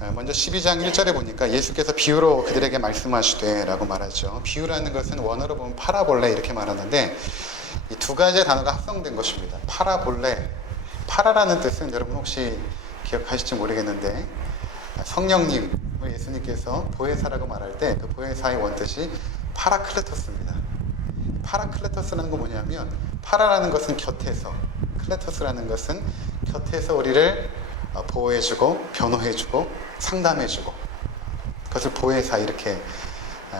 먼저 12장 1절에 보니까 예수께서 비유로 그들에게 말씀하시되 라고 말하죠. 비유라는 것은 원어로 보면 파라볼레 이렇게 말하는데 이 두 가지의 단어가 합성된 것입니다. 파라볼레, 파라라는 뜻은 여러분 혹시 기억하실지 모르겠는데 성령님, 예수님께서 보혜사라고 말할 때 그 보혜사의 원뜻이 파라클레토스입니다. 파라클레토스라는 건 뭐냐면 파라라는 것은 곁에서, 클레토스라는 것은 곁에서 우리를 보호해주고 변호해주고 상담해주고, 그것을 보혜사 이렇게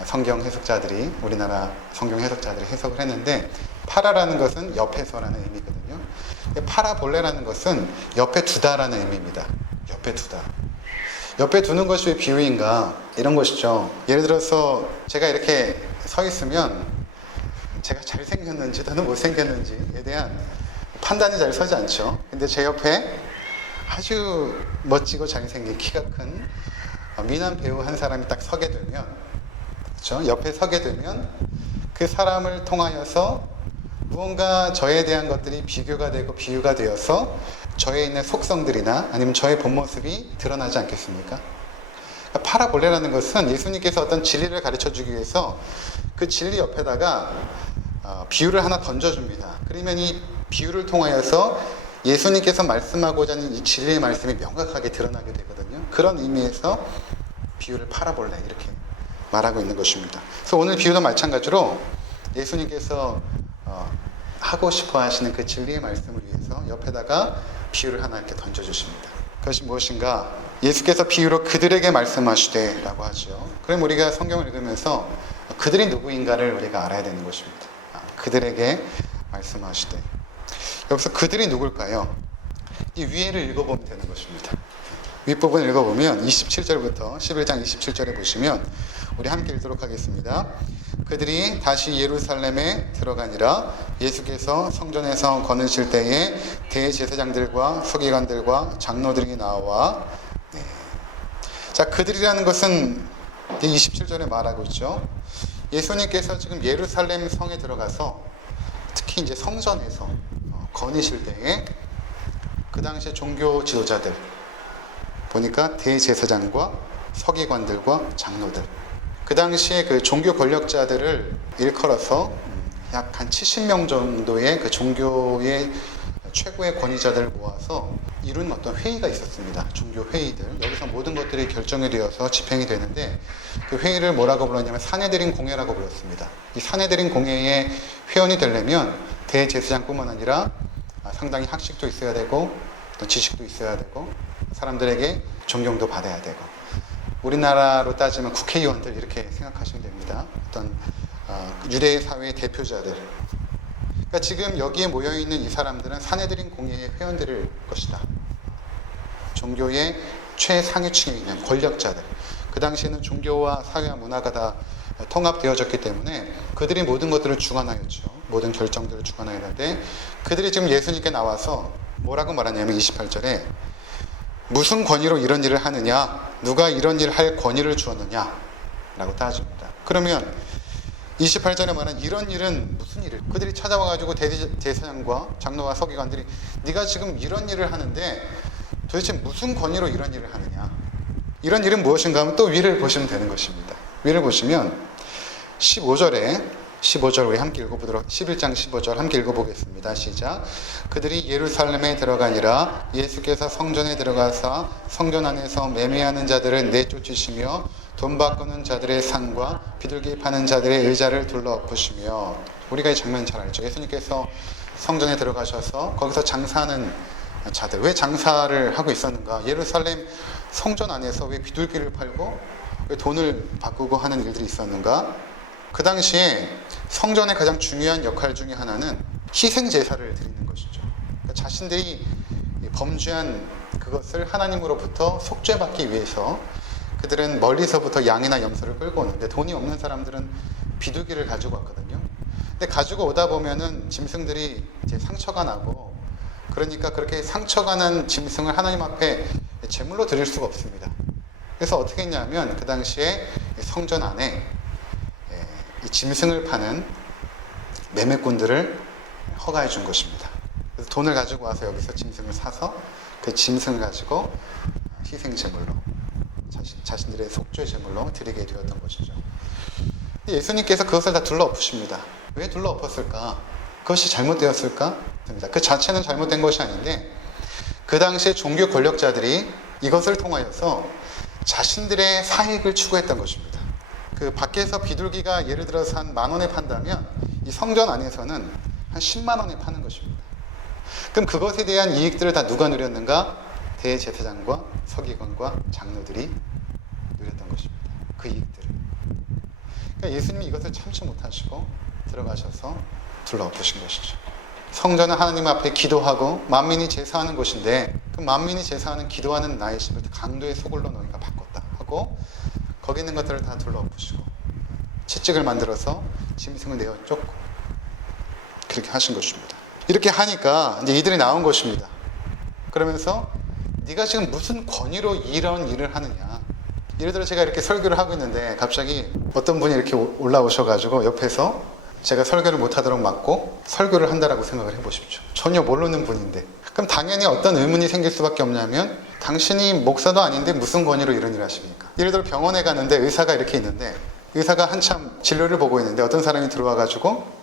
성경 해석자들이, 우리나라 성경 해석자들이 해석을 했는데, 파라라는 것은 옆에서라는 의미거든요. 파라볼레라는 것은 옆에 두다라는 의미입니다. 옆에 두다. 옆에 두는 것이 왜 비유인가? 이런 것이죠. 예를 들어서 제가 이렇게 서 있으면 제가 잘생겼는지 또는 못생겼는지에 대한 판단이 잘 서지 않죠. 근데 제 옆에 아주 멋지고 잘생긴 키가 큰 미남 배우 한 사람이 딱 서게 되면, 그렇죠? 옆에 서게 되면 그 사람을 통하여서 무언가 저에 대한 것들이 비교가 되고 비유가 되어서 저에 있는 속성들이나 아니면 저의 본 모습이 드러나지 않겠습니까? 그러니까 파라볼레라는 것은 예수님께서 어떤 진리를 가르쳐 주기 위해서 그 진리 옆에다가 비유를 하나 던져줍니다. 그러면 이 비유를 통하여서 예수님께서 말씀하고자 하는 이 진리의 말씀이 명확하게 드러나게 되거든요. 그런 의미에서 비유를 파라볼레 이렇게 말하고 있는 것입니다. 그래서 오늘 비유도 마찬가지로 예수님께서 하고 싶어 하시는 그 진리의 말씀을 위해서 옆에다가 비유를 하나 이렇게 던져주십니다. 그것이 무엇인가? 예수께서 비유로 그들에게 말씀하시되 라고 하죠. 그럼 우리가 성경을 읽으면서 그들이 누구인가를 우리가 알아야 되는 것입니다. 그들에게 말씀하시되. 여기서 그들이 누굴까요? 이 위에를 읽어보면 되는 것입니다. 윗부분 읽어보면 27절부터 11장 27절에 보시면 우리 함께 읽도록 하겠습니다. 그들이 다시 예루살렘에 들어가니라. 예수께서 성전에서 거느실 때에 대제사장들과 서기관들과 장로들이 나와, 자, 그들이라는 것은 27절에 말하고 있죠. 예수님께서 지금 예루살렘 성에 들어가서 특히 이제 성전에서 거니실 때에 그 당시에 종교 지도자들 보니까 대제사장과 서기관들과 장로들, 그 당시에 그 종교 권력자들을 일컬어서 약 한 70명 정도의 그 종교의 최고의 권위자들을 모아서 이룬 어떤 회의가 있었습니다. 종교 회의들. 여기서 모든 것들이 결정이 되어서 집행이 되는데 그 회의를 뭐라고 불렀냐면 사내들인 공회라고 불렀습니다. 이 사내들인 공회의 회원이 되려면 대제사장뿐만 아니라 상당히 학식도 있어야 되고 또 지식도 있어야 되고 사람들에게 존경도 받아야 되고, 우리나라로 따지면 국회의원들 이렇게 생각하시면 됩니다. 어떤 유대 사회의 대표자들. 그러니까 지금 여기에 모여있는 이 사람들은 사내들인 공회의 회원들일 것이다. 종교의 최상위층에 있는 권력자들. 그 당시에는 종교와 사회와 문화가 다 통합되어졌기 때문에 그들이 모든 것들을 주관하였죠. 모든 결정들을 주관하였는데 그들이 지금 예수님께 나와서 뭐라고 말하냐면 28절에 무슨 권위로 이런 일을 하느냐? 누가 이런 일을 할 권위를 주었느냐? 라고 따집니다. 그러면 28절에 말하는 이런 일은 무슨 일을? 그들이 찾아와가지고 대제사장과 장로와 서기관들이 네가 지금 이런 일을 하는데 도대체 무슨 권위로 이런 일을 하느냐? 이런 일은 무엇인가 하면 또 위를 보시면 되는 것입니다. 위를 보시면 15절 우리 함께 읽어보도록, 11장 15절 함께 읽어보겠습니다. 시작. 그들이 예루살렘에 들어가니라. 예수께서 성전에 들어가사 성전 안에서 매매하는 자들을 내쫓으시며 돈 바꾸는 자들의 상과 비둘기 파는 자들의 의자를 둘러 엎으시며. 우리가 이 장면 잘 알죠. 예수님께서 성전에 들어가셔서 거기서 장사하는 자들, 왜 장사를 하고 있었는가? 예루살렘 성전 안에서 왜 비둘기를 팔고 왜 돈을 바꾸고 하는 일들이 있었는가? 그 당시에 성전의 가장 중요한 역할 중에 하나는 희생 제사를 드리는 것이죠. 그러니까 자신들이 범죄한 그것을 하나님으로부터 속죄받기 위해서 그들은 멀리서부터 양이나 염소를 끌고 오는데 돈이 없는 사람들은 비둘기를 가지고 왔거든요. 근데 가지고 오다 보면은 짐승들이 이제 상처가 나고, 그러니까 그렇게 상처가 난 짐승을 하나님 앞에 제물로 드릴 수가 없습니다. 그래서 어떻게 했냐면 그 당시에 성전 안에 이 짐승을 파는 매매꾼들을 허가해 준 것입니다. 그래서 돈을 가지고 와서 여기서 짐승을 사서 그 짐승을 가지고 희생제물로 자신들의 속죄 제물로 드리게 되었던 것이죠. 예수님께서 그것을 다 둘러엎으십니다. 왜 둘러엎었을까? 그것이 잘못되었을까? 그 자체는 잘못된 것이 아닌데 그 당시에 종교 권력자들이 이것을 통하여서 자신들의 사익을 추구했던 것입니다. 그 밖에서 비둘기가 예를 들어서 한 10,000원에 판다면 이 성전 안에서는 한 10만 원에 파는 것입니다. 그럼 그것에 대한 이익들을 다 누가 누렸는가? 대제사장과 서기관과 장로들이 누렸던 것입니다. 그 이익들을. 그러니까 예수님이 이것을 참지 못하시고 들어가셔서 둘러엎으신 것이죠. 성전은 하나님 앞에 기도하고 만민이 제사하는 곳인데 그 만민이 제사하는 기도하는 나의 집을 강도의 소굴로 너희가 바꿨다 하고 거기 있는 것들을 다 둘러엎으시고 채찍을 만들어서 짐승을 내어 쫓고 그렇게 하신 것입니다. 이렇게 하니까 이제 이들이 나온 것입니다. 그러면서 네가 지금 무슨 권위로 이런 일을 하느냐. 예를 들어 제가 이렇게 설교를 하고 있는데 갑자기 어떤 분이 이렇게 올라오셔가지고 옆에서 제가 설교를 못하도록 막고 설교를 한다라고 생각을 해보십시오. 전혀 모르는 분인데 그럼 당연히 어떤 의문이 생길 수밖에 없냐면 당신이 목사도 아닌데 무슨 권위로 이런 일을 하십니까? 예를 들어 병원에 가는데 의사가 이렇게 있는데 의사가 한참 진료를 보고 있는데 어떤 사람이 들어와가지고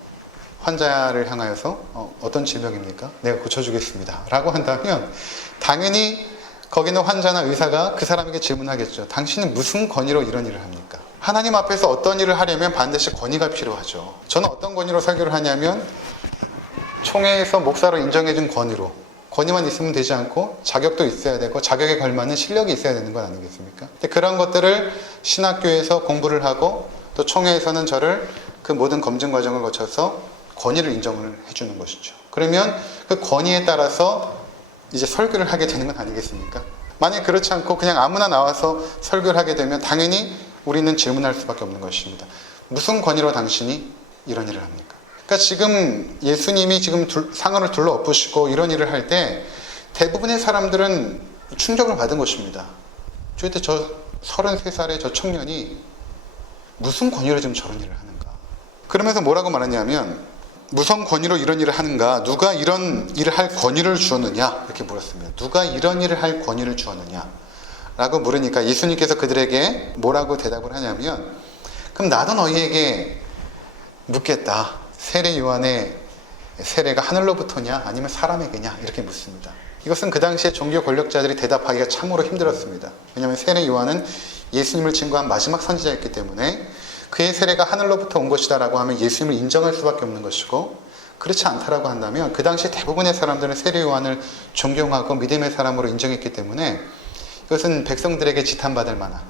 환자를 향하여서 어떤 질병입니까? 내가 고쳐주겠습니다 라고 한다면 당연히 거기 있는 환자나 의사가 그 사람에게 질문하겠죠. 당신은 무슨 권위로 이런 일을 합니까? 하나님 앞에서 어떤 일을 하려면 반드시 권위가 필요하죠. 저는 어떤 권위로 설교를 하냐면 총회에서 목사로 인정해준 권위로 권위만 있으면 되지 않고 자격도 있어야 되고 자격에 걸맞는 실력이 있어야 되는 건 아니겠습니까? 근데 그런 것들을 신학교에서 공부를 하고 또 총회에서는 저를 그 모든 검증 과정을 거쳐서 권위를 인정을 해주는 것이죠. 그러면 그 권위에 따라서 이제 설교를 하게 되는 건 아니겠습니까? 만약 그렇지 않고 그냥 아무나 나와서 설교를 하게 되면 당연히 우리는 질문할 수밖에 없는 것입니다. 무슨 권위로 당신이 이런 일을 합니까? 그러니까 지금 예수님이 지금 상을 둘러엎으시고 이런 일을 할 때 대부분의 사람들은 충격을 받은 것입니다. 도대체 저 33살의 저 청년이 무슨 권위로 지금 저런 일을 하는가? 그러면서 뭐라고 말하냐면 무슨 권위로 이런 일을 하는가? 누가 이런 일을 할 권위를 주었느냐? 이렇게 물었습니다. 누가 이런 일을 할 권위를 주었느냐? 라고 물으니까 예수님께서 그들에게 뭐라고 대답을 하냐면 그럼 나도 너희에게 묻겠다. 세례 요한의 세례가 하늘로부터냐 아니면 사람에게냐? 이렇게 묻습니다. 이것은 그 당시에 종교 권력자들이 대답하기가 참으로 힘들었습니다. 왜냐하면 세례 요한은 예수님을 증거한 마지막 선지자였기 때문에 그의 세례가 하늘로부터 온 것이다 라고 하면 예수님을 인정할 수밖에 없는 것이고 그렇지 않다라고 한다면 그 당시 대부분의 사람들은 세례 요한을 존경하고 믿음의 사람으로 인정했기 때문에 이것은 백성들에게 지탄받을 만한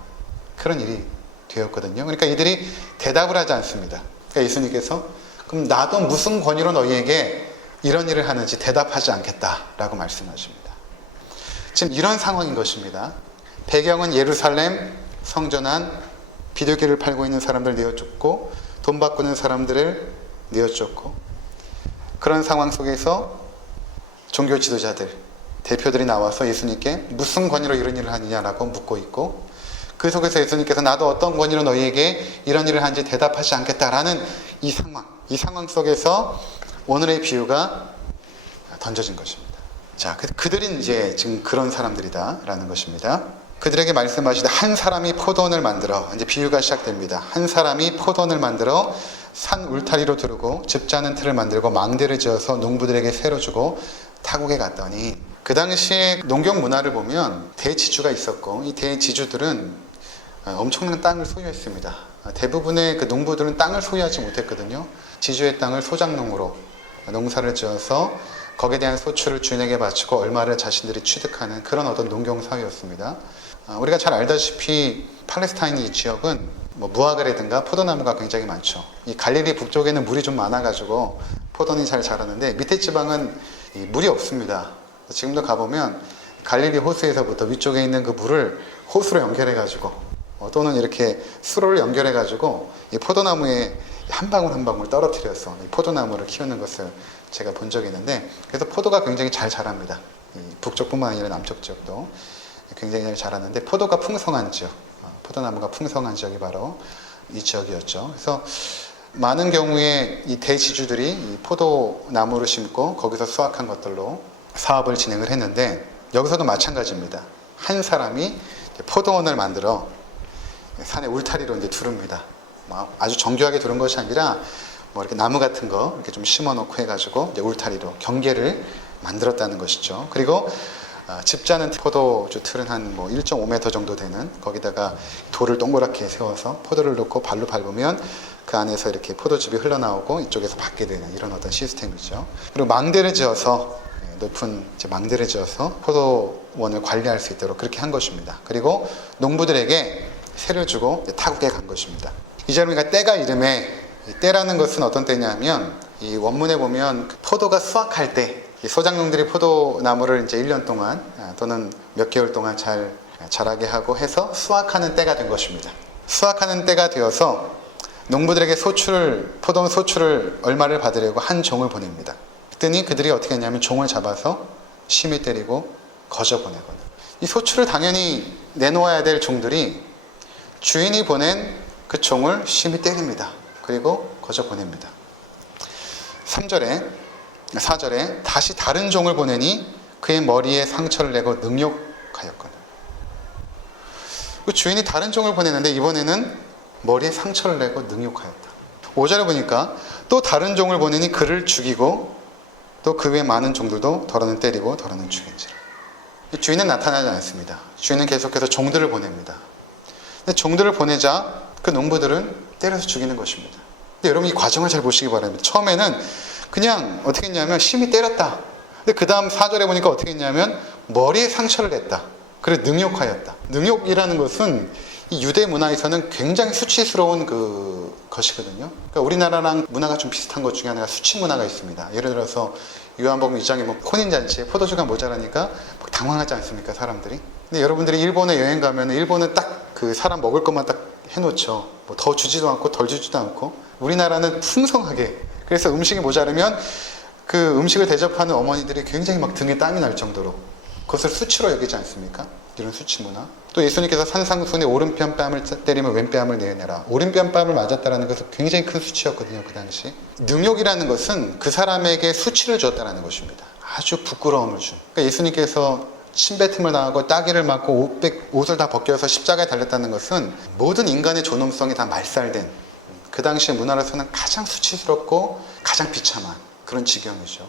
그런 일이 되었거든요. 그러니까 이들이 대답을 하지 않습니다. 그러니까 예수님께서 그럼 나도 무슨 권위로 너희에게 이런 일을 하는지 대답하지 않겠다라고 말씀하십니다. 지금 이런 상황인 것입니다. 배경은 예루살렘 성전 안 비둘기를 팔고 있는 사람들을 내어쫓고 돈 바꾸는 사람들을 내어쫓고 그런 상황 속에서 종교 지도자들, 대표들이 나와서 예수님께 무슨 권위로 이런 일을 하느냐라고 묻고 있고 그 속에서 예수님께서 나도 어떤 권위로 너희에게 이런 일을 하는지 대답하지 않겠다라는 이 상황 속에서 오늘의 비유가 던져진 것입니다. 자, 그들이 이제 지금 그런 사람들이다라는 것입니다. 그들에게 말씀하시되 한 사람이 포도원을 만들어 이제 비유가 시작됩니다. 한 사람이 포도원을 만들어 산 울타리로 두르고 즙 짜는 틀을 만들고 망대를 지어서 농부들에게 새로 주고 타국에 갔더니 그 당시에 농경 문화를 보면 대지주가 있었고 이 대지주들은 엄청난 땅을 소유했습니다. 대부분의 그 농부들은 땅을 소유하지 못했거든요. 지주의 땅을 소작농으로 농사를 지어서 거기에 대한 소출을 주인에게 바치고 얼마를 자신들이 취득하는 그런 어떤 농경 사회였습니다. 우리가 잘 알다시피 팔레스타인 이 지역은 무화과라든가 포도나무가 굉장히 많죠. 이 갈릴리 북쪽에는 물이 좀 많아가지고 포도는 잘 자라는데 밑에 지방은 물이 없습니다. 지금도 가보면 갈릴리 호수에서부터 위쪽에 있는 그 물을 호수로 연결해가지고 또는 이렇게 수로를 연결해가지고 이 포도나무에 한 방울 한 방울 떨어뜨려서 이 포도나무를 키우는 것을 제가 본 적이 있는데 그래서 포도가 굉장히 잘 자랍니다. 이 북쪽뿐만 아니라 남쪽 지역도 굉장히 잘 자라는데 포도가 풍성한 지역, 포도나무가 풍성한 지역이 바로 이 지역이었죠. 그래서 많은 경우에 이 대지주들이 이 포도나무를 심고 거기서 수확한 것들로 사업을 진행을 했는데 여기서도 마찬가지입니다. 한 사람이 포도원을 만들어 산에 울타리로 이제 두릅니다. 아주 정교하게 두른 것이 아니라 뭐 이렇게 나무 같은 거 이렇게 좀 심어놓고 해가지고 이제 울타리로 경계를 만들었다는 것이죠. 그리고 집자는 포도주 틀은 한 뭐 1.5m 정도 되는 거기다가 돌을 동그랗게 세워서 포도를 넣고 발로 밟으면 그 안에서 이렇게 포도즙이 흘러나오고 이쪽에서 받게 되는 이런 어떤 시스템이죠. 그리고 망대를 지어서 높은 망대를 지어서 포도원을 관리할 수 있도록 그렇게 한 것입니다. 그리고 농부들에게 세를 주고 타국에 간 것입니다. 이제 우리가 때가 이름에 때라는 것은 어떤 때냐면 이 원문에 보면 포도가 수확할 때 소작농들이 포도나무를 이제 1년 동안 또는 몇 개월 동안 잘 자라게 하고 해서 수확하는 때가 된 것입니다. 수확하는 때가 되어서 농부들에게 포도원 소출을 얼마를 받으려고 한 종을 보냅니다. 그랬더니 그들이 어떻게 했냐면 종을 잡아서 심히 때리고 거저 보내거나 이 소출을 당연히 내놓아야 될 종들이 주인이 보낸 그 종을 심히 때립니다. 그리고 거저 보냅니다. 4절에 다시 다른 종을 보내니 그의 머리에 상처를 내고 능욕하였거늘. 그 주인이 다른 종을 보내는데 이번에는 머리에 상처를 내고 능욕하였다. 5절에 보니까 또 다른 종을 보내니 그를 죽이고 또 그 외 많은 종들도 더러는 때리고 더러는 죽인지라. 주인은 나타나지 않습니다. 주인은 계속해서 종들을 보냅니다. 근데 종들을 보내자 그 농부들은 때려서 죽이는 것입니다. 근데 여러분 이 과정을 잘 보시기 바랍니다. 처음에는 그냥 어떻게 했냐면 심히 때렸다. 근데 그 다음 4절에 보니까 어떻게 했냐면 머리에 상처를 냈다. 그래 능욕하였다. 능욕이라는 것은 이 유대 문화에서는 굉장히 수치스러운 것이거든요. 그러니까 우리나라랑 문화가 좀 비슷한 것 중에 하나가 수치 문화가 있습니다. 예를 들어서 요한복음 2장에 뭐 혼인잔치에 포도주가 모자라니까 당황하지 않습니까, 사람들이? 근데 여러분들이 일본에 여행 가면 일본은 딱 그 사람 먹을 것만 딱 해놓죠. 뭐 더 주지도 않고 덜 주지도 않고. 우리나라는 풍성하게. 그래서 음식이 모자르면 그 음식을 대접하는 어머니들이 굉장히 막 등에 땀이 날 정도로 그것을 수치로 여기지 않습니까? 이런 수치 문화. 또 예수님께서 산상순에 오른편 뺨을 때리면 왼뺨을 내어내라. 오른편 뺨을 맞았다는 것은 굉장히 큰 수치였거든요, 그 당시. 능욕이라는 것은 그 사람에게 수치를 줬다는 것입니다. 아주 부끄러움을 준. 그러니까 예수님께서 침뱉음을 당하고 따귀를 맞고 옷을 다 벗겨서 십자가에 달렸다는 것은 모든 인간의 존엄성이 다 말살된 그 당시의 문화로서는 가장 수치스럽고 가장 비참한 그런 지경이죠.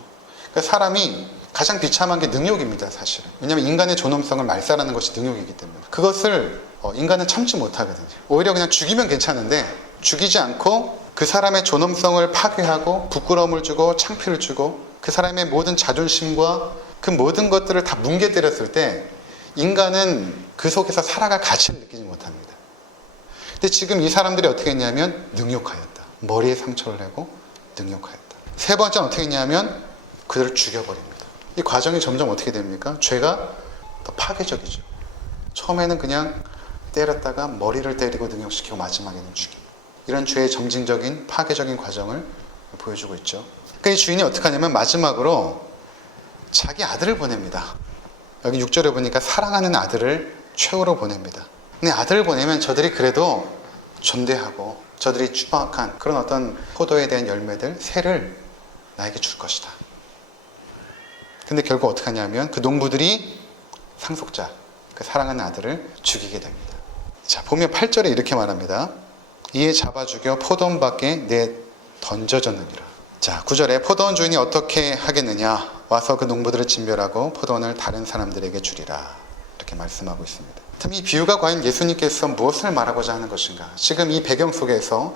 그러니까 사람이 가장 비참한 게 능욕입니다, 사실은. 왜냐하면 인간의 존엄성을 말살하는 것이 능욕이기 때문에. 그것을 인간은 참지 못하거든요. 오히려 그냥 죽이면 괜찮은데 죽이지 않고 그 사람의 존엄성을 파괴하고 부끄러움을 주고 창피를 주고 그 사람의 모든 자존심과 그 모든 것들을 다 뭉개 때렸을 때 인간은 그 속에서 살아갈 가치를 느끼지 못합니다. 근데 지금 이 사람들이 어떻게 했냐면 능욕하였다. 머리에 상처를 내고 능욕하였다. 세 번째는 어떻게 했냐면 그들을 죽여버립니다. 이 과정이 점점 어떻게 됩니까? 죄가 더 파괴적이죠. 처음에는 그냥 때렸다가 머리를 때리고 능욕시키고 마지막에는 죽임. 이런 죄의 점진적인 파괴적인 과정을 보여주고 있죠. 그러니까 이 주인이 어떻게 하냐면 마지막으로 자기 아들을 보냅니다. 여기 6절에 보니까 사랑하는 아들을 최후로 보냅니다. 근데 아들을 보내면 저들이 그래도 존대하고 저들이 추방한 그런 어떤 포도에 대한 열매들, 새를 나에게 줄 것이다. 근데 결국 어떻게 하냐면 그 농부들이 상속자, 그 사랑하는 아들을 죽이게 됩니다. 자, 보면 8절에 이렇게 말합니다. 이에 잡아 죽여 포도원 밖에 내 던져졌느니라. 자, 9절에 포도원 주인이 어떻게 하겠느냐? 와서 그 농부들을 진멸하고 포도원을 다른 사람들에게 주리라. 이렇게 말씀하고 있습니다. 그럼 이 비유가 과연 예수님께서 무엇을 말하고자 하는 것인가? 지금 이 배경 속에서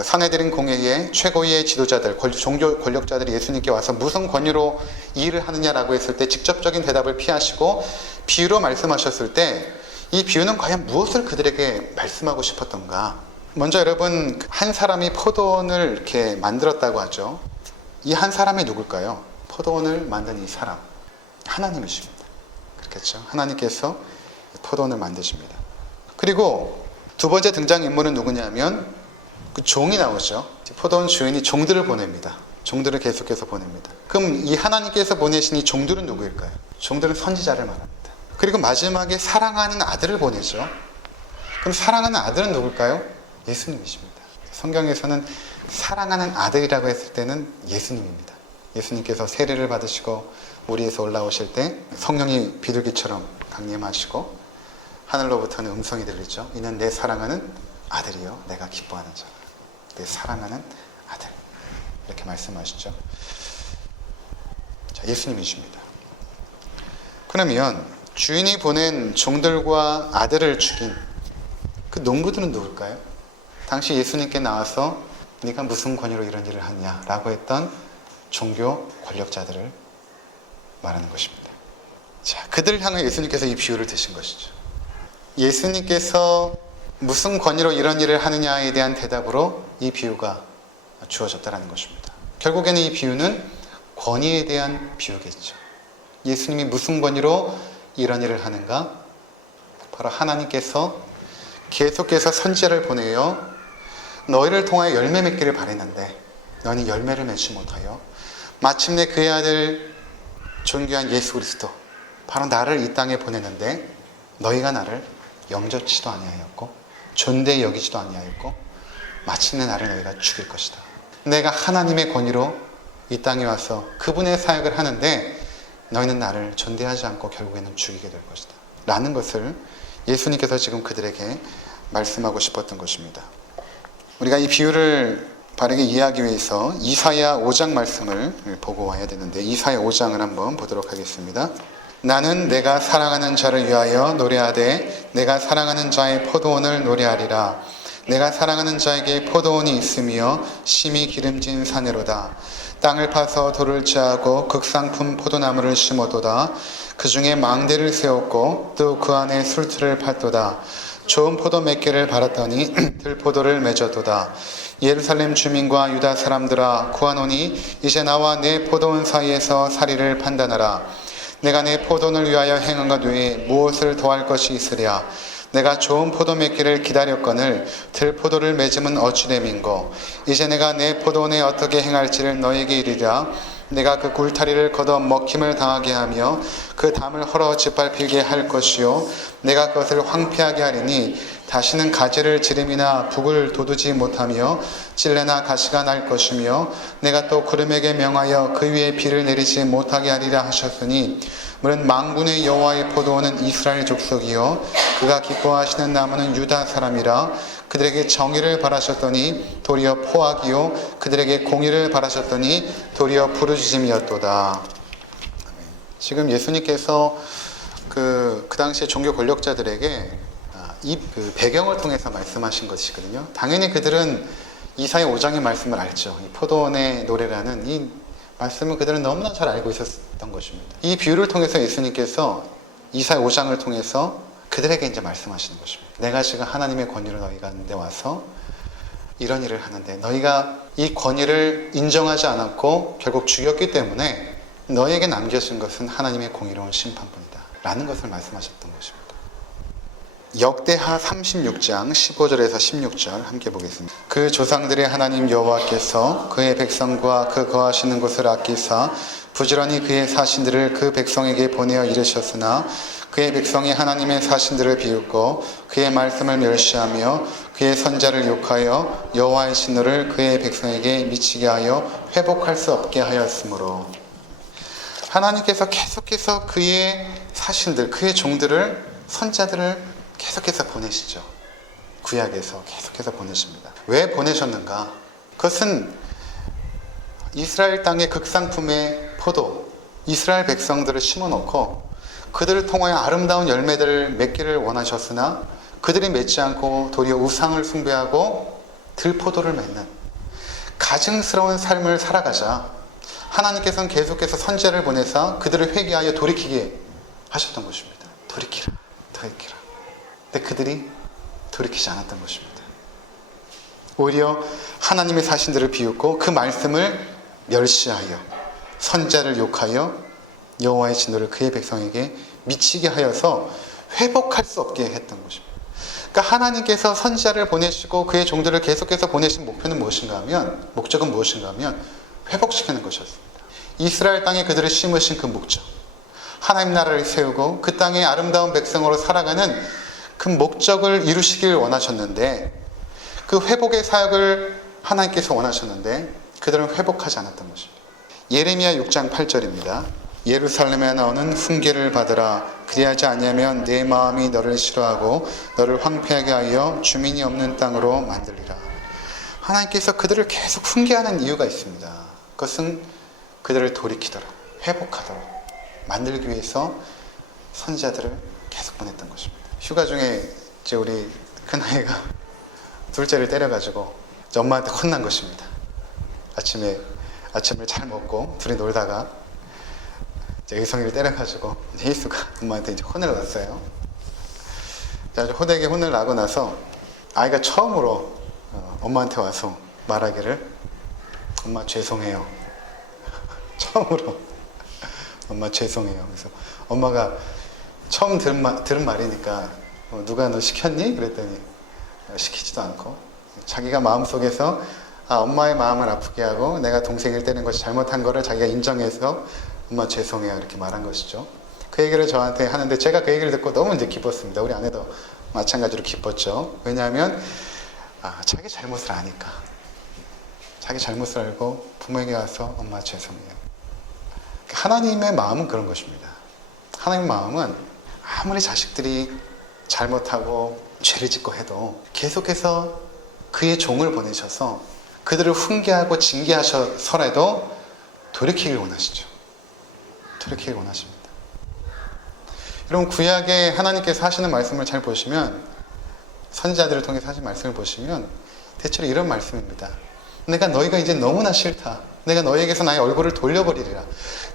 사내들인 공회의 최고위의 지도자들, 종교 권력자들이 예수님께 와서 무슨 권유로 이 일을 하느냐라고 했을 때 직접적인 대답을 피하시고 비유로 말씀하셨을 때 이 비유는 과연 무엇을 그들에게 말씀하고 싶었던가? 먼저 여러분, 한 사람이 포도원을 이렇게 만들었다고 하죠. 이 한 사람이 누굴까요? 포도원을 만든 이 사람, 하나님이십니다. 그렇겠죠? 하나님께서 포도원을 만드십니다. 그리고 두 번째 등장인물은 누구냐면 그 종이 나오죠. 포도원 주인이 종들을 보냅니다. 종들을 계속해서 보냅니다. 그럼 이 하나님께서 보내신 이 종들은 누구일까요? 종들은 선지자를 말합니다. 그리고 마지막에 사랑하는 아들을 보내죠. 그럼 사랑하는 아들은 누굴까요? 예수님이십니다. 성경에서는 사랑하는 아들이라고 했을 때는 예수님입니다. 예수님께서 세례를 받으시고 우리에서 올라오실 때 성령이 비둘기처럼 강림하시고 하늘로부터는 음성이 들리죠. 이는 내 사랑하는 아들이요 내가 기뻐하는 자라. 내 사랑하는 아들. 이렇게 말씀하시죠. 자, 예수님이십니다. 그러면 주인이 보낸 종들과 아들을 죽인 그 농부들은 누굴까요? 당시 예수님께 나와서 네가 무슨 권위로 이런 일을 하냐 라고 했던 종교 권력자들을 말하는 것입니다. 자, 그들을 향해 예수님께서 이 비유를 드신 것이죠. 예수님께서 무슨 권위로 이런 일을 하느냐에 대한 대답으로 이 비유가 주어졌다는 것입니다. 결국에는 이 비유는 권위에 대한 비유겠죠. 예수님이 무슨 권위로 이런 일을 하는가? 바로 하나님께서 계속해서 선지자를 보내어 너희를 통하여 열매 맺기를 바랬는데 너희는 열매를 맺지 못하여 마침내 그의 아들 존귀한 예수 그리스도 바로 나를 이 땅에 보냈는데 너희가 나를 영접치도 아니하였고 존대히 여기지도 아니하였고 마침내 나를 너희가 죽일 것이다. 내가 하나님의 권위로 이 땅에 와서 그분의 사역을 하는데 너희는 나를 존대하지 않고 결국에는 죽이게 될 것이다 라는 것을 예수님께서 지금 그들에게 말씀하고 싶었던 것입니다. 우리가 이 비유를 바르게 이해하기 위해서 이사야 5장 말씀을 보고 와야 되는데 이사야 5장을 한번 보도록 하겠습니다. 나는 내가 사랑하는 자를 위하여 노래하되 내가 사랑하는 자의 포도원을 노래하리라. 내가 사랑하는 자에게 포도원이 있으며 심히 기름진 사내로다. 땅을 파서 돌을 취하고 극상품 포도나무를 심어도다. 그 중에 망대를 세웠고 또 그 안에 술틀을 팠도다. 좋은 포도 몇 개를 바랐더니 들포도를 맺었도다. 예루살렘 주민과 유다 사람들아 구하노니 이제 나와 내 포도원 사이에서 사리를 판단하라. 내가 내 포도원을 위하여 행한 것 외에 무엇을 더할 것이 있으랴. 내가 좋은 포도 몇 개를 기다렸거늘 들포도를 맺음은 어찌됨인고. 이제 내가 내 포도원에 어떻게 행할지를 너에게 이르리라. 내가 그 굴타리를 걷어 먹힘을 당하게 하며 그 담을 헐어 짓밟히게 할 것이요 내가 그것을 황폐하게 하리니 다시는 가지를 지름이나 북을 돋우지 못하며 찔레나 가시가 날 것이며 내가 또 구름에게 명하여 그 위에 비를 내리지 못하게 하리라 하셨으니 물은 만군의 여호와의 포도원은 이스라엘 족속이요 그가 기뻐하시는 나무는 유다 사람이라. 그들에게 정의를 바라셨더니 도리어 포악이요 그들에게 공의를 바라셨더니 도리어 부르짖음이었도다. 지금 예수님께서 그 당시의 종교 권력자들에게 이 배경을 통해서 말씀하신 것이거든요. 당연히 그들은 이사야 5장의 말씀을 알죠. 이 포도원의 노래라는 이 말씀을 그들은 너무나 잘 알고 있었던 것입니다. 이 비유를 통해서 예수님께서 이사야 5장을 통해서 그들에게 이제 말씀하시는 것입니다. 내가 지금 하나님의 권위로 너희가 있는데 와서 이런 일을 하는데 너희가 이 권위를 인정하지 않았고 결국 죽였기 때문에 너희에게 남겨진 것은 하나님의 공의로운 심판뿐이다 라는 것을 말씀하셨던 것입니다. 역대하 36장 15절에서 16절 함께 보겠습니다. 그 조상들의 하나님 여호와께서 그의 백성과 그 거하시는 곳을 아끼사 부지런히 그의 사신들을 그 백성에게 보내어 이르셨으나 그의 백성이 하나님의 사신들을 비웃고 그의 말씀을 멸시하며 그의 선자를 욕하여 여호와의 진노를 그의 백성에게 미치게 하여 회복할 수 없게 하였으므로. 하나님께서 계속해서 그의 사신들, 그의 종들을, 선자들을 계속해서 보내시죠. 구약에서 계속해서 보내십니다. 왜 보내셨는가? 그것은 이스라엘 땅의 극상품의 포도, 이스라엘 백성들을 심어놓고 그들을 통하여 아름다운 열매들을 맺기를 원하셨으나 그들이 맺지 않고 도리어 우상을 숭배하고 들포도를 맺는 가증스러운 삶을 살아가자 하나님께서는 계속해서 선지자를 보내서 그들을 회개하여 돌이키게 하셨던 것입니다. 돌이키라. 근데 그들이 돌이키지 않았던 것입니다. 오히려 하나님의 사신들을 비웃고 그 말씀을 멸시하여 선지자를 욕하여 여호와의 진노를 그의 백성에게 미치게 하여서 회복할 수 없게 했던 것입니다. 그러니까 하나님께서 선지자를 보내시고 그의 종들을 계속해서 보내신 목표는 무엇인가 하면, 목적은 무엇인가 하면 회복시키는 것이었습니다. 이스라엘 땅에 그들을 심으신 그 목적, 하나님 나라를 세우고 그 땅의 아름다운 백성으로 살아가는 그 목적을 이루시길 원하셨는데, 그 회복의 사역을 하나님께서 원하셨는데 그들은 회복하지 않았던 것입니다. 예레미야 6장 8절입니다. 예루살렘에 나오는 훈계를 받으라. 그리하지 아니하면 내 마음이 너를 싫어하고 너를 황폐하게 하여 주민이 없는 땅으로 만들리라. 하나님께서 그들을 계속 훈계하는 이유가 있습니다. 그것은 그들을 돌이키도록, 회복하도록 만들기 위해서 선지자들을 계속 보냈던 것입니다. 휴가 중에 이제 우리 큰아이가 둘째를 때려가지고 엄마한테 혼난 것입니다. 아침을 잘 먹고 둘이 놀다가 이제 의성이를 때려가지고 예수가 엄마한테 이제 혼을 났어요. 호되게 혼을 나고 나서 아이가 처음으로 엄마한테 와서 말하기를 엄마 죄송해요. 처음으로 엄마 죄송해요. 그래서 엄마가 처음 들은 말이니까 누가 너 시켰니? 그랬더니 시키지도 않고 자기가 마음속에서 엄마의 마음을 아프게 하고 내가 동생을 때리는 것이 잘못한 거를 자기가 인정해서 엄마 죄송해요 이렇게 말한 것이죠. 그 얘기를 저한테 하는데 제가 그 얘기를 듣고 너무 이제 기뻤습니다. 우리 아내도 마찬가지로 기뻤죠. 왜냐하면 자기 잘못을 아니까. 자기 잘못을 알고 부모에게 와서 엄마 죄송해요. 하나님의 마음은 그런 것입니다. 하나님의 마음은 아무리 자식들이 잘못하고 죄를 짓고 해도 계속해서 그의 종을 보내셔서 그들을 훈계하고 징계하셔서라도 돌이키길 원하시죠. 돌이키길 원하십니다. 여러분 구약에 하나님께서 하시는 말씀을 잘 보시면 선지자들을 통해서 하신 말씀을 보시면 대체로 이런 말씀입니다. 내가 너희가 이제 너무나 싫다. 내가 너희에게서 나의 얼굴을 돌려버리리라.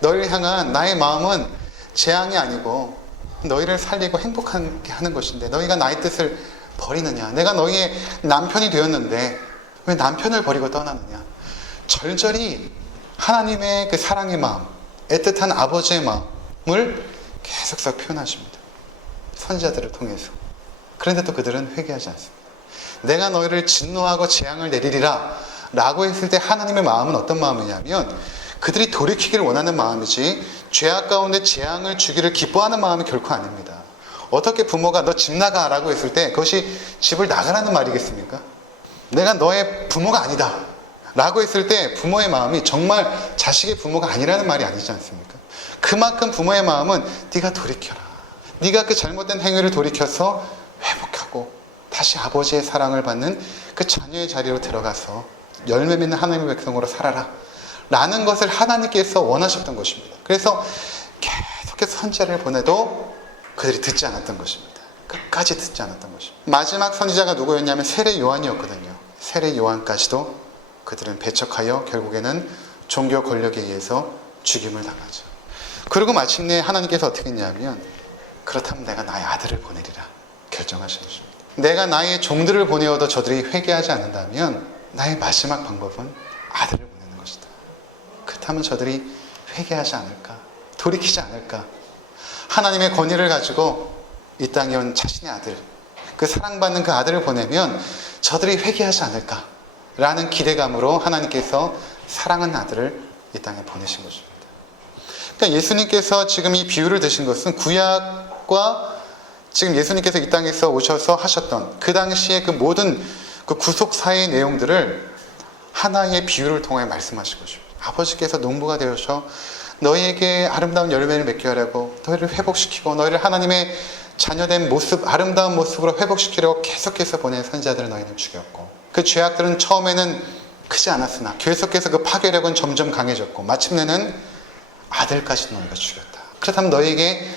너희를 향한 나의 마음은 재앙이 아니고 너희를 살리고 행복하게 하는 것인데 너희가 나의 뜻을 버리느냐. 내가 너희의 남편이 되었는데 왜 남편을 버리고 떠나느냐. 절절히 하나님의 그 사랑의 마음, 애틋한 아버지의 마음을 계속 표현하십니다. 선지자들을 통해서. 그런데 또 그들은 회개하지 않습니다. 내가 너희를 진노하고 재앙을 내리리라 라고 했을 때 하나님의 마음은 어떤 마음이냐면 그들이 돌이키기를 원하는 마음이지 죄악 가운데 재앙을 주기를 기뻐하는 마음이 결코 아닙니다. 어떻게 부모가 너 집 나가 라고 했을 때 그것이 집을 나가라는 말이겠습니까? 내가 너의 부모가 아니다 라고 했을 때 부모의 마음이 정말 자식의 부모가 아니라는 말이 아니지 않습니까? 그만큼 부모의 마음은 네가 돌이켜라. 네가 그 잘못된 행위를 돌이켜서 회복하고 다시 아버지의 사랑을 받는 그 자녀의 자리로 들어가서 열매 맺는 하나님의 백성으로 살아라 라는 것을 하나님께서 원하셨던 것입니다. 그래서 계속해서 선지자를 보내도 그들이 듣지 않았던 것입니다. 끝까지 듣지 않았던 것입니다. 마지막 선지자가 누구였냐면 세례 요한이었거든요. 세례 요한까지도 그들은 배척하여 결국에는 종교 권력에 의해서 죽임을 당하죠. 그리고 마침내 하나님께서 어떻게 했냐면 그렇다면 내가 나의 아들을 보내리라 결정하신 것입니다. 내가 나의 종들을 보내어도 저들이 회개하지 않는다면 나의 마지막 방법은 아들을 보내는 것이다. 그렇다면 저들이 회개하지 않을까? 돌이키지 않을까? 하나님의 권위를 가지고 이 땅에 온 자신의 아들, 그 사랑받는 그 아들을 보내면 저들이 회개하지 않을까? 라는 기대감으로 하나님께서 사랑하는 아들을 이 땅에 보내신 것입니다. 그러니까 예수님께서 지금 이 비유를 드신 것은 구약과 지금 예수님께서 이 땅에서 오셔서 하셨던 그 당시에 그 모든 그 구속사의 내용들을 하나의 비유를 통해 말씀하신 것입니다. 아버지께서 농부가 되어서 너희에게 아름다운 열매를 맺게 하려고 너희를 회복시키고 너희를 하나님의 자녀된 모습, 아름다운 모습으로 회복시키려고 계속해서 보낸 선지자들을 너희는 죽였고 그 죄악들은 처음에는 크지 않았으나 계속해서 그 파괴력은 점점 강해졌고 마침내는 아들까지 너희가 죽였다. 그렇다면 너희에게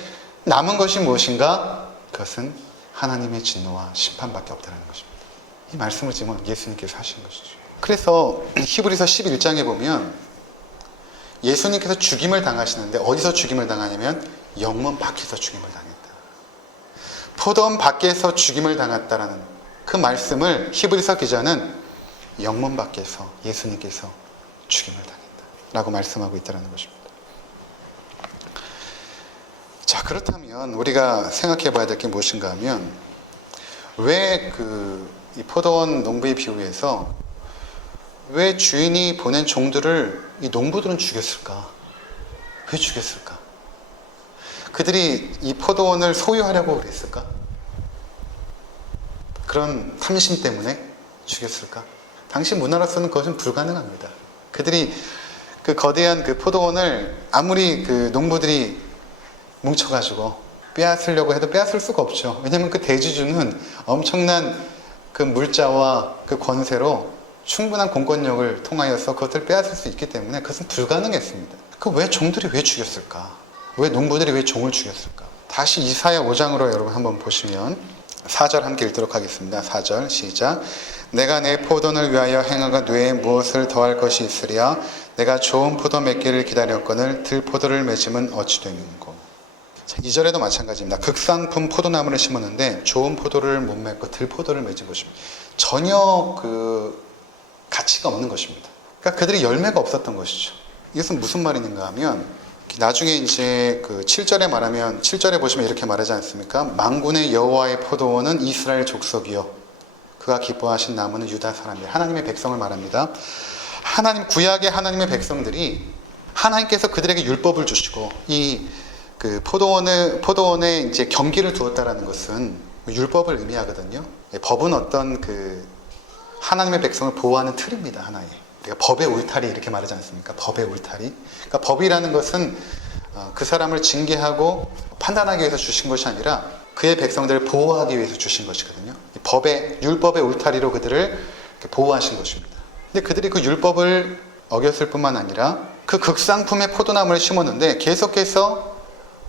남은 것이 무엇인가? 그것은 하나님의 진노와 심판밖에 없다는 것입니다. 이 말씀을 지금 예수님께서 하신 것이죠. 그래서 히브리서 11장에 보면 예수님께서 죽임을 당하시는데 어디서 죽임을 당하냐면 영문 밖에서 죽임을 당했다. 포도원 밖에서 죽임을 당했다라는 그 말씀을 히브리서 기자는 영문 밖에서 예수님께서 죽임을 당했다 라고 말씀하고 있다는 것입니다. 자, 그렇다면 우리가 생각해 봐야 될 게 무엇인가 하면 왜 이 포도원 농부의 비유에서 왜 주인이 보낸 종들을 이 농부들은 죽였을까? 왜 죽였을까? 그들이 이 포도원을 소유하려고 그랬을까? 그런 탐심 때문에 죽였을까? 당시 문화로서는 그것은 불가능합니다. 그들이 그 거대한 그 포도원을 아무리 그 농부들이 뭉쳐가지고 빼앗으려고 해도 빼앗을 수가 없죠. 왜냐하면 그 대지주는 엄청난 그 물자와 그 권세로 충분한 공권력을 통하여서 그것을 빼앗을 수 있기 때문에 그것은 불가능했습니다. 그 왜 종들이 왜 죽였을까? 왜 농부들이 왜 종을 죽였을까? 다시 이사야 5장으로 여러분 한번 보시면 4절 함께 읽도록 하겠습니다. 4절 시작. 내가 내 포도원을 위하여 행하가 뇌에 무엇을 더할 것이 있으랴? 내가 좋은 포도 맺기를 기다렸거늘 들포도를 맺으면 어찌 되는고. 2절에도 마찬가지입니다. 극상품 포도나무를 심었는데 좋은 포도를 못 맺고 들포도를 맺은 것입니다. 전혀 그 가치가 없는 것입니다. 그러니까 그들이 열매가 없었던 것이죠. 이것은 무슨 말인가 하면 나중에 이제 그 7절에 말하면 7절에 보시면 이렇게 말하지 않습니까? 만군의 여호와의 포도원은 이스라엘 족속이요 그가 기뻐하신 나무는 유다 사람이에요. 하나님의 백성을 말합니다. 하나님 구약의 하나님의 백성들이 하나님께서 그들에게 율법을 주시고 이 그 포도원에 이제 경기를 두었다라는 것은 율법을 의미하거든요. 법은 어떤 그 하나님의 백성을 보호하는 틀입니다. 하나의. 우리가 법의 울타리 이렇게 말하지 않습니까? 법의 울타리. 그러니까 법이라는 것은 그 사람을 징계하고 판단하기 위해서 주신 것이 아니라 그의 백성들을 보호하기 위해서 주신 것이거든요. 율법의 울타리로 그들을 보호하신 것입니다. 근데 그들이 그 율법을 어겼을 뿐만 아니라 그 극상품의 포도나무를 심었는데 계속해서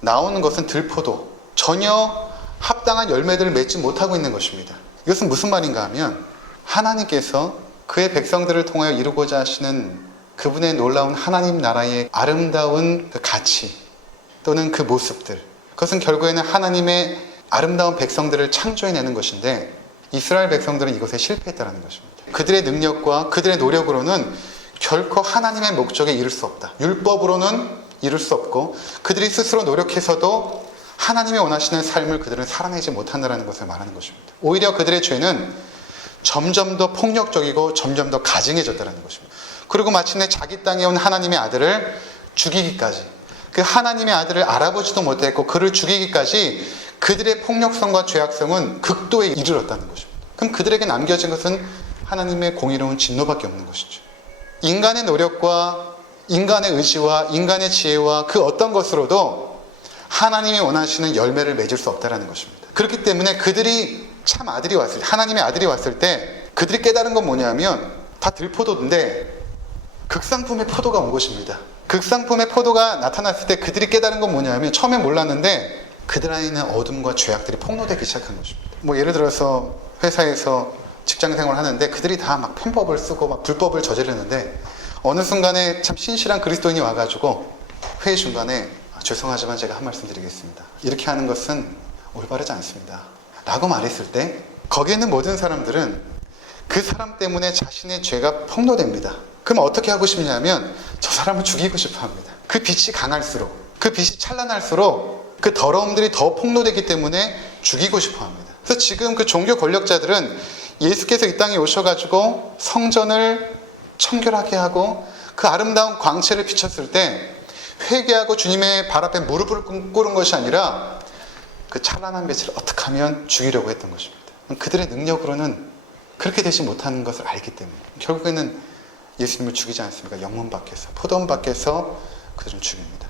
나오는 것은 들포도, 전혀 합당한 열매들을 맺지 못하고 있는 것입니다. 이것은 무슨 말인가 하면 하나님께서 그의 백성들을 통하여 이루고자 하시는 그분의 놀라운 하나님 나라의 아름다운 그 가치 또는 그 모습들, 그것은 결국에는 하나님의 아름다운 백성들을 창조해내는 것인데 이스라엘 백성들은 이것에 실패했다는 것입니다. 그들의 능력과 그들의 노력으로는 결코 하나님의 목적에 이를 수 없다. 율법으로는 이룰 수 없고 그들이 스스로 노력해서도 하나님이 원하시는 삶을 그들은 살아내지 못한다는 것을 말하는 것입니다. 오히려 그들의 죄는 점점 더 폭력적이고 점점 더 가증해졌다는 것입니다. 그리고 마침내 자기 땅에 온 하나님의 아들을 죽이기까지, 그 하나님의 아들을 알아보지도 못했고 그를 죽이기까지 그들의 폭력성과 죄악성은 극도에 이르렀다는 것입니다. 그럼 그들에게 남겨진 것은 하나님의 공의로운 진노밖에 없는 것이죠. 인간의 노력과 인간의 의지와 인간의 지혜와 그 어떤 것으로도 하나님이 원하시는 열매를 맺을 수 없다는 것입니다. 그렇기 때문에 그들이 참 아들이 왔을 때, 하나님의 아들이 왔을 때 그들이 깨달은 건 뭐냐면 다 들포도인데 극상품의 포도가 온 것입니다. 극상품의 포도가 나타났을 때 그들이 깨달은 건 뭐냐면 처음에 몰랐는데 그들 안에 있는 어둠과 죄악들이 폭로되기 시작한 것입니다. 뭐 예를 들어서 회사에서 직장 생활을 하는데 그들이 다 막 편법을 쓰고 막 불법을 저지르는데 어느 순간에 참 신실한 그리스도인이 와가지고 회의 중간에 죄송하지만 제가 한 말씀 드리겠습니다. 이렇게 하는 것은 올바르지 않습니다. 라고 말했을 때 거기에 있는 모든 사람들은 그 사람 때문에 자신의 죄가 폭로됩니다. 그럼 어떻게 하고 싶냐면 저 사람을 죽이고 싶어 합니다. 그 빛이 강할수록, 그 빛이 찬란할수록 그 더러움들이 더 폭로되기 때문에 죽이고 싶어 합니다. 그래서 지금 그 종교 권력자들은 예수께서 이 땅에 오셔가지고 성전을 청결하게 하고 그 아름다운 광채를 비쳤을 때 회개하고 주님의 발 앞에 무릎을 꿇은 것이 아니라 그 찬란한 빛을 어떻게 하면 죽이려고 했던 것입니다. 그들의 능력으로는 그렇게 되지 못하는 것을 알기 때문에 결국에는 예수님을 죽이지 않습니까? 영문 밖에서, 포도원 밖에서 그들은 죽입니다.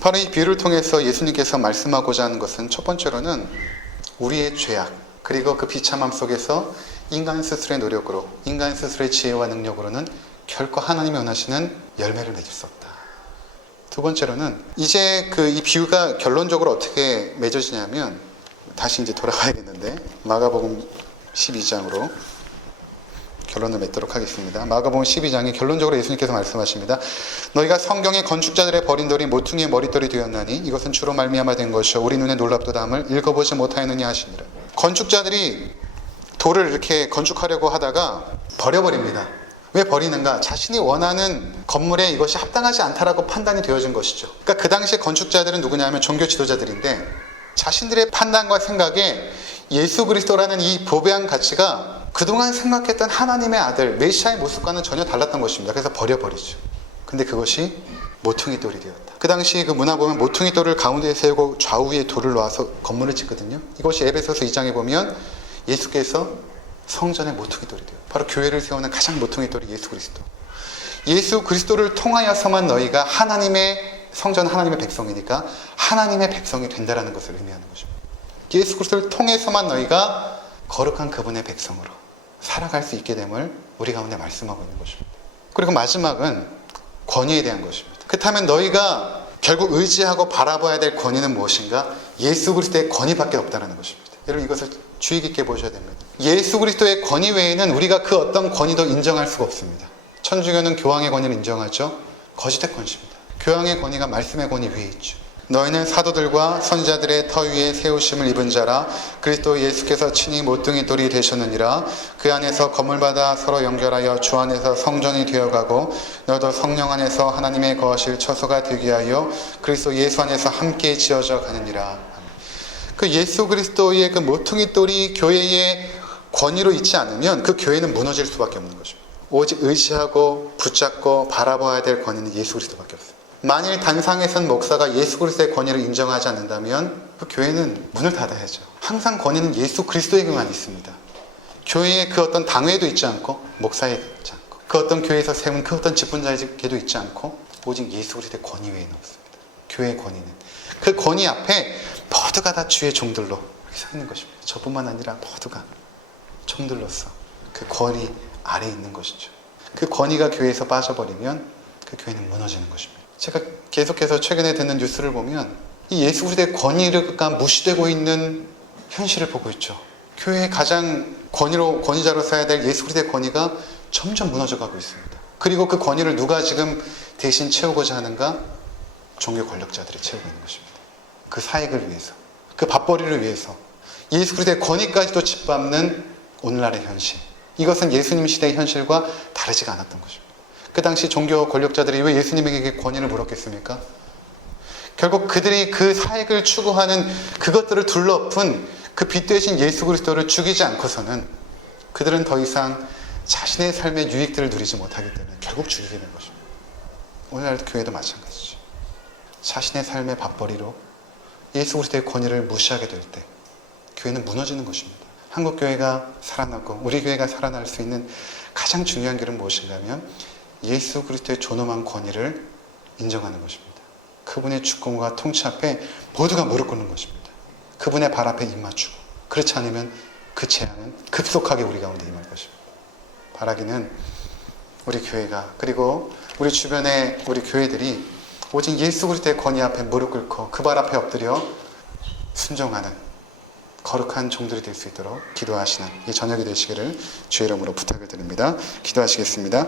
바로 이 비유를 통해서 예수님께서 말씀하고자 하는 것은 첫 번째로는 우리의 죄악, 그리고 그 비참함 속에서 인간 스스로의 노력으로, 인간 스스로의 지혜와 능력으로는 결코 하나님이 원하시는 열매를 맺을 수 없다. 두 번째로는 이제 이 비유가 결론적으로 어떻게 맺어지냐면 다시 이제 돌아가야겠는데 마가복음 12장으로 결론을 맺도록 하겠습니다. 마가복음 12장에 결론적으로 예수님께서 말씀하십니다. 너희가 성경의 건축자들의 버린 돌이 모퉁이의 머릿돌이 되었나니 이것은 주로 말미암아 된 것이요 우리 눈에 놀랍도다함을 읽어보지 못하였느냐 하시니라. 건축자들이 돌을 이렇게 건축하려고 하다가 버려버립니다. 왜 버리는가? 자신이 원하는 건물에 이것이 합당하지 않다라고 판단이 되어진 것이죠. 그러니까 그 당시에 건축자들은 누구냐면 종교 지도자들인데 자신들의 판단과 생각에 예수 그리스도라는 이 보배한 가치가 그동안 생각했던 하나님의 아들 메시아의 모습과는 전혀 달랐던 것입니다. 그래서 버려버리죠. 근데 그것이 모퉁이 돌이 되었다. 그 당시 그 문화 보면 모퉁이 돌을 가운데에 세우고 좌우에 돌을 놓아서 건물을 짓거든요. 이것이 에베소서 2장에 보면 예수께서 성전의 모퉁이 돌이 돼요. 바로 교회를 세우는 가장 모퉁이 돌이 예수 그리스도. 예수 그리스도를 통하여서만 너희가 하나님의 성전 하나님의 백성이니까 하나님의 백성이 된다라는 것을 의미하는 것입니다. 예수 그리스도를 통해서만 너희가 거룩한 그분의 백성으로 살아갈 수 있게 됨을 우리 가운데 말씀하고 있는 것입니다. 그리고 마지막은 권위에 대한 것입니다. 그렇다면 너희가 결국 의지하고 바라봐야 될 권위는 무엇인가? 예수 그리스도의 권위밖에 없다는 것입니다. 여러분 이것을 주의 깊게 보셔야 됩니다. 예수 그리스도의 권위 외에는 우리가 그 어떤 권위도 인정할 수가 없습니다. 천주교는 교황의 권위를 인정하죠. 거짓의 권위입니다. 교황의 권위가 말씀의 권위 위에 있죠. 너희는 사도들과 선지자들의 터 위에 세우심을 입은 자라. 그리스도 예수께서 친히 모퉁이 돌이 되셨느니라. 그 안에서 건물마다 서로 연결하여 주 안에서 성전이 되어가고 너도 성령 안에서 하나님의 거하실 처소가 되게 하여 그리스도 예수 안에서 함께 지어져 가느니라. 그 예수 그리스도의 그 모퉁이 돌이 교회의 권위로 있지 않으면 그 교회는 무너질 수밖에 없는 것입니다. 오직 의지하고 붙잡고 바라봐야 될 권위는 예수 그리스도밖에 없습니다. 만일 단상에선 목사가 예수 그리스도의 권위를 인정하지 않는다면 그 교회는 문을 닫아야죠. 항상 권위는 예수 그리스도에게만 있습니다. 교회의 그 어떤 당회도 있지 않고 목사에게 있지 않고 그 어떤 교회에서 세운 그 어떤 직분자에게도 있지 않고 오직 예수 그리스도의 권위 외에는 없습니다. 교회의 권위는 그 권위 앞에 모두가 다 주의 종들로 이렇게 서 있는 것입니다. 저뿐만 아니라 모두가 종들로서 그 권위 아래에 있는 것이죠. 그 권위가 교회에서 빠져버리면 그 교회는 무너지는 것입니다. 제가 계속해서 최근에 듣는 뉴스를 보면 이 예수 그리스도의 권위가 무시되고 있는 현실을 보고 있죠. 교회의 가장 권위자로 서야 될 예수 그리스도의 권위가 점점 무너져가고 있습니다. 그리고 그 권위를 누가 지금 대신 채우고자 하는가? 종교 권력자들이 채우고 있는 것입니다. 그 사익을 위해서, 그 밥벌이를 위해서 예수 그리스도의 권위까지도 짓밟는 오늘날의 현실. 이것은 예수님 시대의 현실과 다르지가 않았던 것입니다. 그 당시 종교 권력자들이 왜 예수님에게 권위를 물었겠습니까? 결국 그들이 그 사익을 추구하는 그것들을 둘러엎은 그 빛 되신 예수 그리스도를 죽이지 않고서는 그들은 더 이상 자신의 삶의 유익들을 누리지 못하기 때문에 결국 죽이게 된 것입니다. 오늘날 교회도 마찬가지죠. 자신의 삶의 밥벌이로 예수 그리스도의 권위를 무시하게 될 때 교회는 무너지는 것입니다. 한국 교회가 살아나고 우리 교회가 살아날 수 있는 가장 중요한 길은 무엇인가 하면 예수 그리스도의 존엄한 권위를 인정하는 것입니다. 그분의 주권과 통치 앞에 모두가 무릎 꿇는 것입니다. 그분의 발 앞에 입 맞추고 그렇지 않으면 그 재앙은 급속하게 우리 가운데 임할 것입니다. 바라기는 우리 교회가 그리고 우리 주변의 우리 교회들이 오직 예수 그리스도의 권위 앞에 무릎 꿇고 그 발 앞에 엎드려 순종하는 거룩한 종들이 될 수 있도록 기도하시는 이 저녁이 되시기를 주의 이름으로 부탁을 드립니다. 기도하시겠습니다.